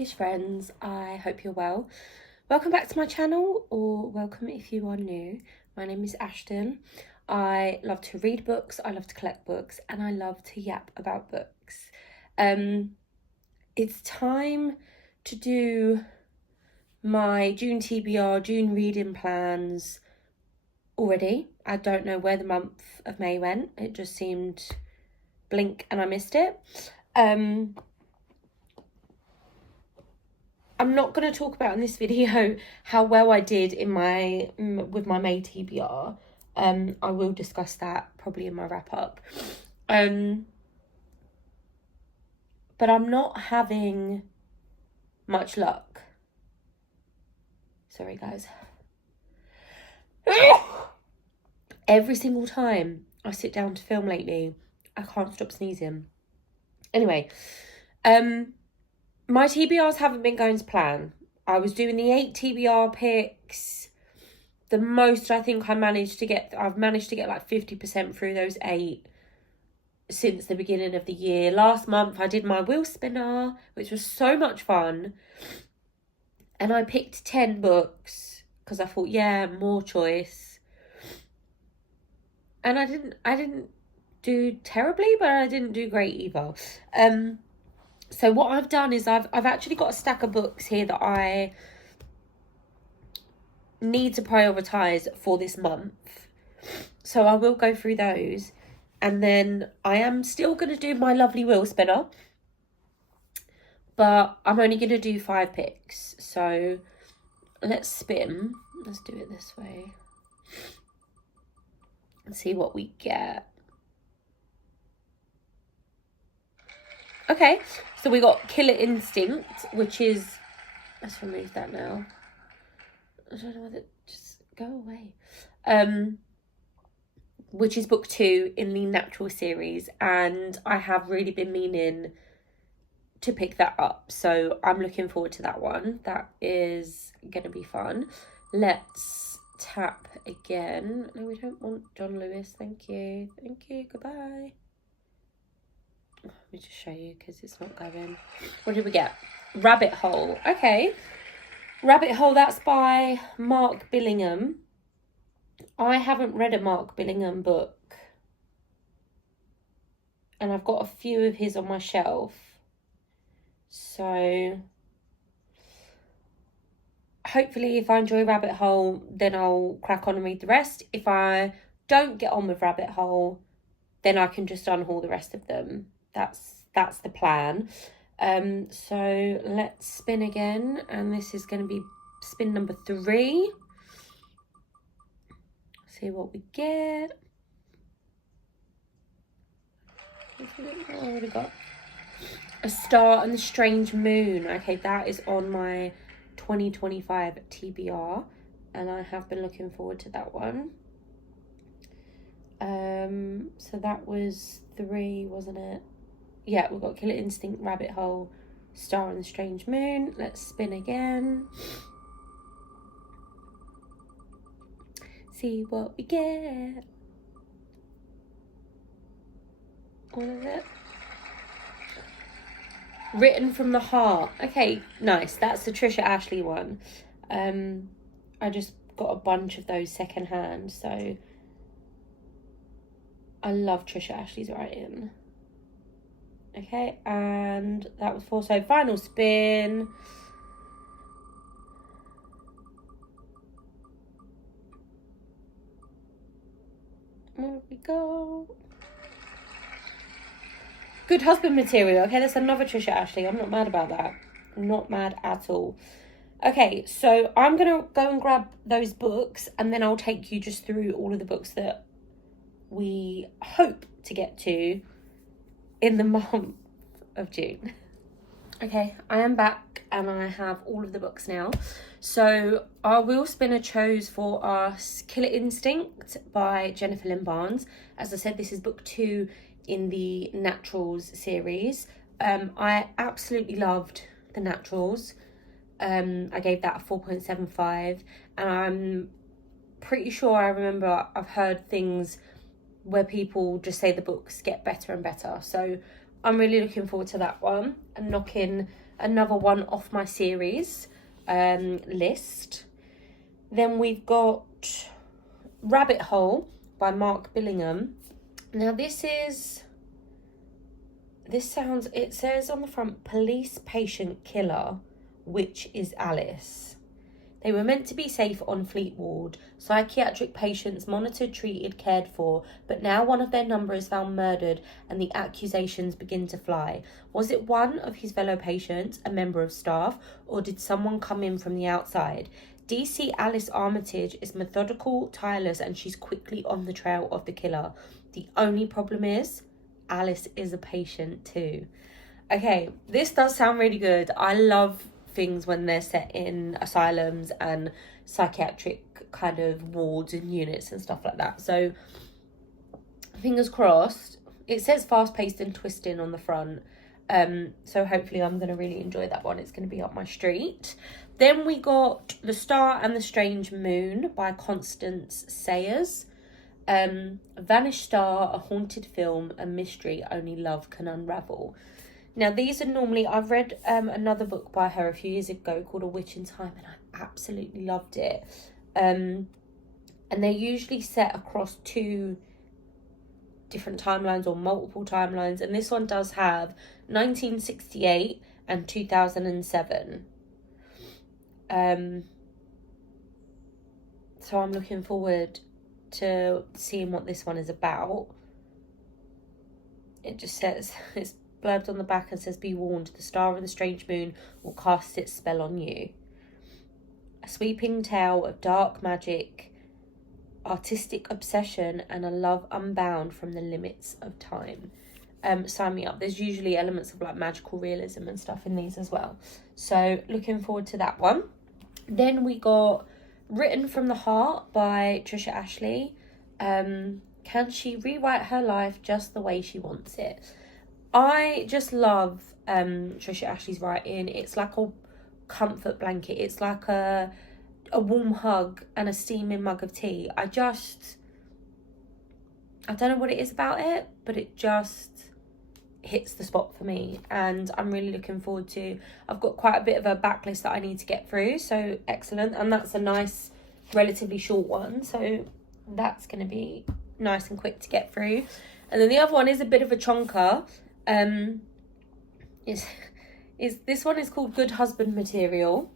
bookish friends, I hope you're well. Welcome back to my channel, or welcome if you are new. My name is Ashton. I love to read books, I love to collect books, and I love to yap about books. It's time to do my June TBR, June reading plans already. I don't know where the month of May went. It just seemed blink and I missed it. I'm not going to talk about in this video how well I did in with my May TBR. I will discuss that probably in my wrap up. But I'm not having much luck. Sorry, guys. Every single time I sit down to film lately, I can't stop sneezing. Anyway, my TBRs haven't been going to plan. I was doing the 8 TBR picks. The most I think I've managed to get like 50% through those 8 since the beginning of the year. Last month I did my wheel spinner, which was so much fun. And I picked 10 books because I thought, yeah, more choice. And I didn't do terribly, but I didn't do great either. So what I've done is I've actually got a stack of books here that I need to prioritise for this month. So I will go through those. And then I am still going to do my lovely wheel spinner. But I'm only going to do 5 picks. So let's spin. Let's do it this way. And see what we get. Okay, so we got Killer Instinct, which is, let's remove that now. I don't know whether, just go away. Which is book 2 in the Natural series, and I have really been meaning to pick that up, so I'm looking forward to that one. That is going to be fun. Let's tap again. No, we don't want John Lewis, thank you, goodbye. Let me just show you because it's not going. What did we get? Rabbit Hole. Okay. Rabbit Hole, that's by Mark Billingham. I haven't read a Mark Billingham book. And I've got a few of his on my shelf. So hopefully if I enjoy Rabbit Hole, then I'll crack on and read the rest. If I don't get on with Rabbit Hole, then I can just unhaul the rest of them. That's the plan. So let's spin again, and this is going to be spin number 3. See what we get. What we got? A Star and the Strange Moon. Okay, that is on my 2025 TBR, and I have been looking forward to that one. So that was 3, wasn't it? Yeah, we've got Killer Instinct, Rabbit Hole, Star and the Strange Moon. Let's spin again. See what we get. What is it? Written from the Heart. Okay, nice. That's the Trisha Ashley one. I just got a bunch of those secondhand, so I love Trisha Ashley's writing. Okay, and that was 4. So final spin. There we go. Good Husband Material. Okay, that's another Trisha Ashley. I'm not mad about that. I'm not mad at all. Okay, so I'm going to go and grab those books, and then I'll take you just through all of the books that we hope to get to in the month of June. Okay, I am back and I have all of the books now. So our wheel spinner chose for us Killer Instinct by Jennifer Lynn Barnes. As I said, this is book 2 in the Naturals series. I absolutely loved the Naturals. I gave that a 4.75, and I'm pretty sure I remember I've heard things where people just say the books get better and better. So I'm really looking forward to that one and knocking another one off my series list. Then we've got Rabbit Hole by Mark Billingham. Now it says on the front, police patient killer, which is Alice. They were meant to be safe on Fleet Ward, psychiatric patients monitored, treated, cared for, but now one of their number is found murdered and the accusations begin to fly. Was it one of his fellow patients, a member of staff, or did someone come in from the outside? DC Alice Armitage is methodical, tireless, and she's quickly on the trail of the killer. The only problem is, Alice is a patient too. Okay, this does sound really good. I love things when they're set in asylums and psychiatric kind of wards and units and stuff like that. So fingers crossed. It says fast-paced and twisting on the front. So hopefully I'm going to really enjoy that one. It's going to be up my street. Then we got The Star and the Strange Moon by Constance Sayers. Vanished Star, a haunted film, a mystery only love can unravel. Now, these are normally, I've read another book by her a few years ago called A Witch in Time, and I absolutely loved it. And they're usually set across 2 different timelines or multiple timelines. And this one does have 1968 and 2007. So I'm looking forward to seeing what this one is about. It just says, it's blurbed on the back and says, be warned, the star of the strange moon will cast its spell on you. A sweeping tale of dark magic, artistic obsession, and a love unbound from the limits of time. Sign me up. There's usually elements of like magical realism and stuff in these as well. So looking forward to that one. Then we got Written from the Heart by Trisha Ashley. Can she rewrite her life just the way she wants it? I just love Trisha Ashley's writing. It's like a comfort blanket. It's like a warm hug and a steaming mug of tea. I don't know what it is about it, but it just hits the spot for me, and I'm really looking forward to. I've got quite a bit of a backlist that I need to get through, so excellent. And that's a nice, relatively short one, so that's going to be nice and quick to get through. And then the other one is a bit of a chonker. This one is called Good Husband Material,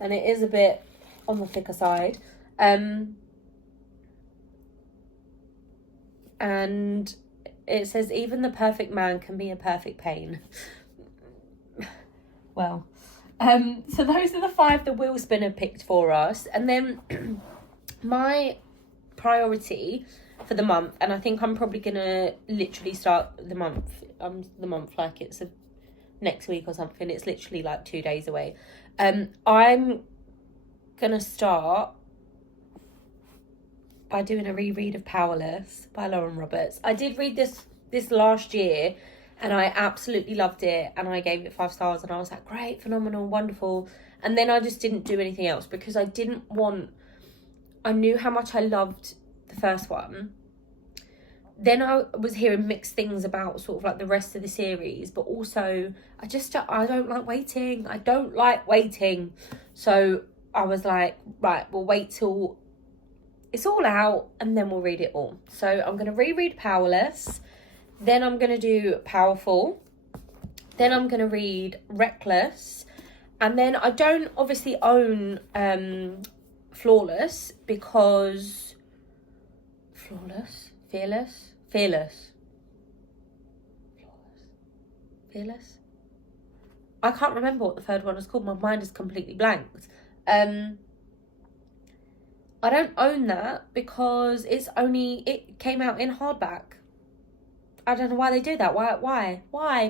and it is a bit on the thicker side. And it says, even the perfect man can be a perfect pain. Well, so those are the 5 that Will Spinner picked for us. And then my priority for the month, and I think I'm probably gonna literally start the month like it's next week or something. It's literally like 2 days away. I'm gonna start by doing a reread of Powerless by Lauren Roberts. I did read this last year and I absolutely loved it, and I gave it 5 stars, and I was like, great, phenomenal, wonderful. And then I just didn't do anything else because I knew how much I loved the first one. Then I was hearing mixed things about sort of like the rest of the series, but also I don't like waiting. I don't like waiting. So I was like, right, we'll wait till it's all out and then we'll read it all. So I'm going to reread Powerless. Then I'm going to do Powerful. Then I'm going to read Reckless. And then I don't obviously own Fearless. I can't remember what the third one is called. My mind is completely blanked. I don't own that because it came out in hardback. I don't know why they do that. Why,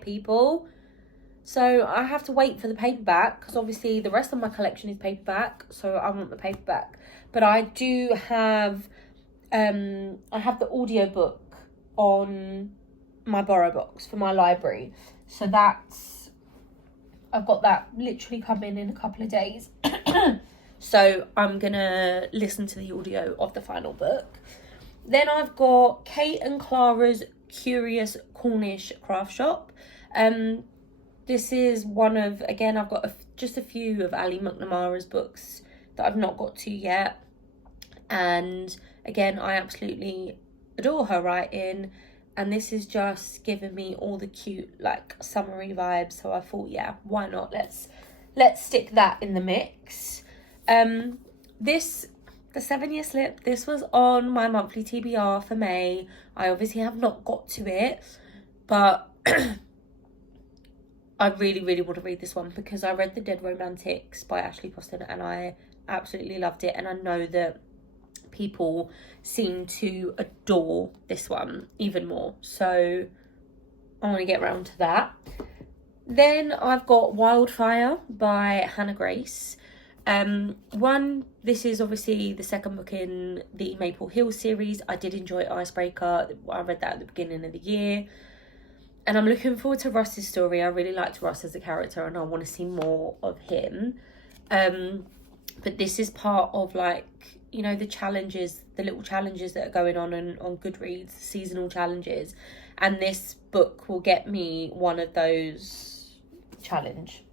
people? So I have to wait for the paperback because obviously the rest of my collection is paperback. So I want the paperback. But I do have, I have the audiobook on my borrow box for my library. So I've got that literally coming in a couple of days. So I'm going to listen to the audio of the final book. Then I've got Kate and Clara's Curious Cornish Craft Shop. This is one of, again, I've got just a few of Ali McNamara's books that I've not got to yet. And again, I absolutely adore her writing. And this is just giving me all the cute, like, summery vibes. So I thought, yeah, why not? Let's stick that in the mix. The 7-Year Slip, this was on my monthly TBR for May. I obviously have not got to it, but I really, really want to read this one because I read The Dead Romantics by Ashley Poston and I absolutely loved it. And I know that people seem to adore this one even more. So I want to get around to that. Then I've got Wildfire by Hannah Grace. This is obviously the second book in the Maple Hill series. I did enjoy Icebreaker. I read that at the beginning of the year. And I'm looking forward to Russ's story. I really liked Russ as a character and I want to see more of him. But this is part of, like, you know, the challenges, the little challenges that are going on Goodreads, seasonal challenges. And this book will get me one of those challenge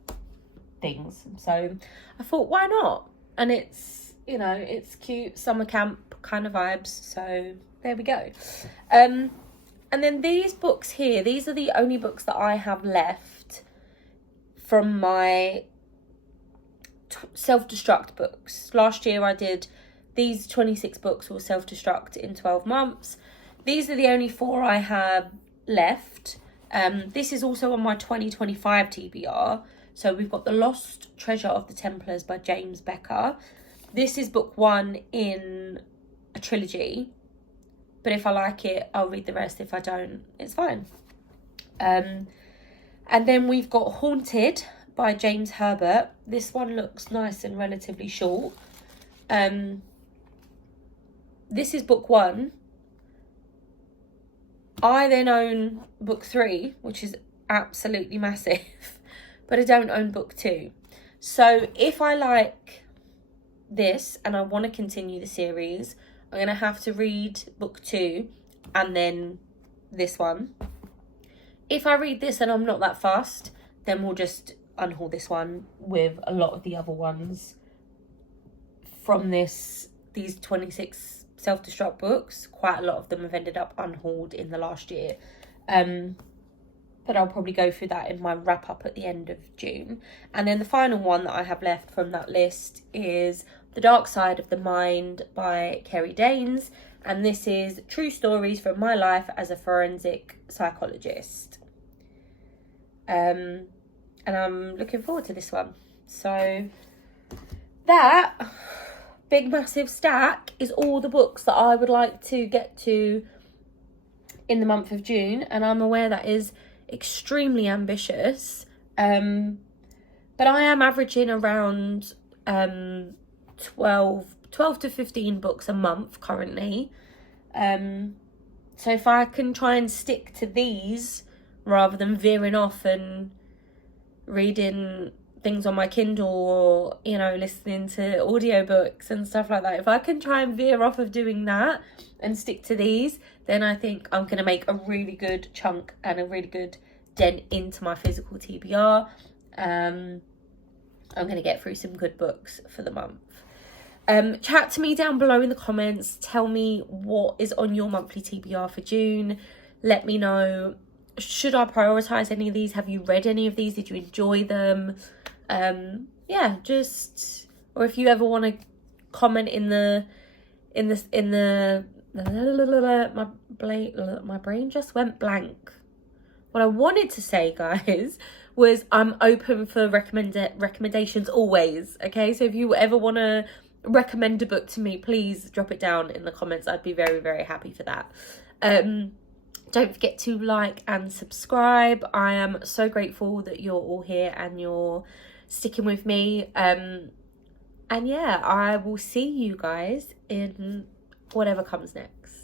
things. So I thought, why not? And it's, you know, it's cute, summer camp kind of vibes. So there we go. And then these books here, these are the only books that I have left from my self-destruct books. Last year I did these 26 books will self-destruct in 12 months. These are the only 4 I have left. This is also on my 2025 TBR. So we've got The Lost Treasure of the Templars by James Becker. This is book 1 in a trilogy. But if I like it, I'll read the rest. If I don't, it's fine. And then we've got Haunted by James Herbert. This one looks nice and relatively short. This is book 1. I then own book 3, which is absolutely massive. But I don't own book 2. So if I like this and I want to continue the series, I'm going to have to read book 2 and then this one. If I read this and I'm not that fast, then we'll just unhaul this one with a lot of the other ones from these 26 self-destruct books. Quite a lot of them have ended up unhauled in the last year. But I'll probably go through that in my wrap-up at the end of June. And then the final one that I have left from that list is The Dark Side of the Mind by Kerry Danes. And this is true stories from my life as a forensic psychologist. And I'm looking forward to this one. So that big massive stack is all the books that I would like to get to in the month of June. And I'm aware that is extremely ambitious. But I am averaging around 12 to 15 books a month currently. So if I can try and stick to these rather than veering off and reading things on my Kindle or, you know, listening to audiobooks and stuff like that, if I can try and veer off of doing that and stick to these, then I think I'm going to make a really good chunk and a really good dent into my physical TBR. I'm going to get through some good books for the month. Chat to me down below in the comments. Tell me what is on your monthly TBR for June. Let me know, should I prioritise any of these? Have you read any of these? Did you enjoy them? Yeah, just, or if you ever want to comment in the my brain just went blank. What I wanted to say, guys, was I'm open for recommendations always. Okay, so if you ever want to recommend a book to me, please drop it down in the comments. I'd be very, very happy for that. Don't forget to like and subscribe. I am so grateful that you're all here and you're sticking with me. And yeah, I will see you guys in whatever comes next.